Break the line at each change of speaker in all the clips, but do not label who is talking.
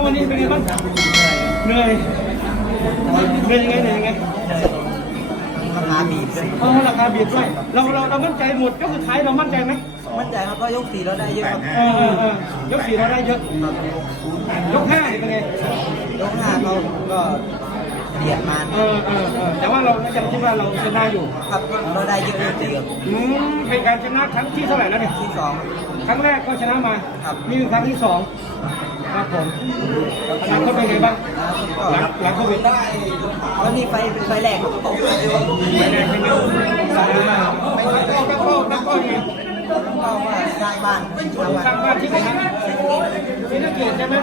วันนี้เป็นไงบ้างเหนื่อยยังไง
ราคาบีบด้วย
ราคาบีบด้วยเรามั่นใจหมดก็คือท้ายเรามั่นใจไหม
มั่นใจครับเพราะยก4เราได้เยอะครับ
ยก4เราได้เยอะยก5เป็นไง
ยก5เขาก็เบียดมา
แต่ว่าเรายังคิดว่าเราชนะอยู่
ครับเราได้เยอะเลย
เป็นการชนะครั้งที่เท่าไหร่แล้วเนี่ย
ที่2
ครั้งแรกก็ชนะมา
ครับ
นี่คือครั้งที่2ครับผมอนาคตเป็นไงบ้างหลังโควิดได้
แล้วนี่ไฟแรก
ไฟแรกเป็นไงตั้งก็ไง
ก็ว่าสร้างบ้าน
ที่ไหนนะที่นักเกียรติใช่ไหม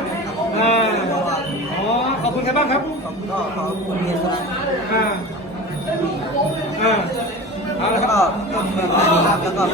ขอบคุณใครบ้างครับ
ก็ขอบคุณเมียสละ
เอาละครับ
แล้วก็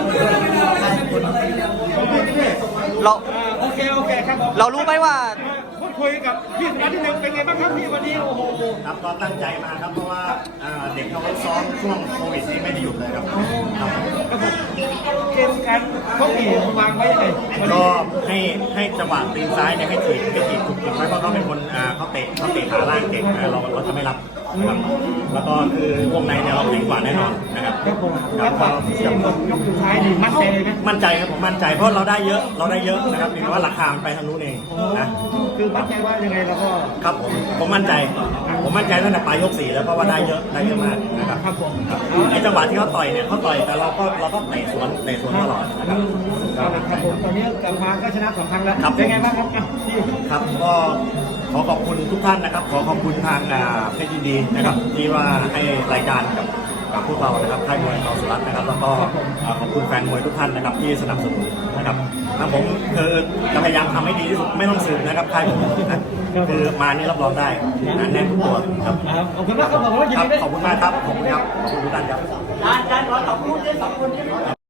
เรา
โอเคครับ
เรารู้ไหมว่า
พูดคุยกับพี่สุนันท์ที่หนึ่งเป็นไงบ้างครับพี่วันนี้โอ้โห
ครับก็ตั้งใจมาครับเพราะว่าเด็กเขาซ้อมช่วงโควิดนี้ไม่ได้หยุดเลยครับ
เกมการเขาเอ๋วางไว้ยังไง
ก็ให้จังหวะตีนซ้ายเนี่ยให้ถีบถูกไว้เพราะเขาเป็นคนเขาเตะขาล่างเก่งเราจะไม่รับนะครับแล้วก็คือวงในเนี่ยเราแข็งกว่าแน่นอนนะครับ
แล้วก็ยกสุดท้ายดีมั่นใจเลยไหม
มั่นใจครับผมมั่นใจเพราะเราได้เยอะนะครับเพียงแต่ว่าราคาไปทางนู้นเองนะ
คือมั่นใจว่ายังไงเราก็
ครับผมมั่นใจตั้งแต่ปลายยก4แล้วก็ว่าได้เยอะมากนะครับ
ครับผม
ไอ้จังหวะที่เขาต่อยเนี่ยเขาต่อยแต่เราก็เตะสวนตลอดนะครับ
ครับผมตอนนี้กลับมาก็ชนะ2 ครั้งแล้วเป็นไงบ้างครับ
ครับก็ขอขอบคุณทุกท่านนะครับขอขอบคุณทางเพชรยินดีนะครับที่ว่าให้รายการกับพวกเรานะครับค่ายมวยนสุรัตน์นะครับแล้วก็ขอบคุณแฟนมวยทุกท่านนะครับที่สนับสนุนนะครับผมคือจะพยายามทำให้ดีที่สุดไม่ต้องสืบนะครับค่ายผมนะคือมานี่รับรองได้แน่นทุกตัวครับ
ขอบคุณมากครับ
ขอบคุณมากครับขอบคุณครับขอบคุณทุกท่านครับ
ขอบคุณ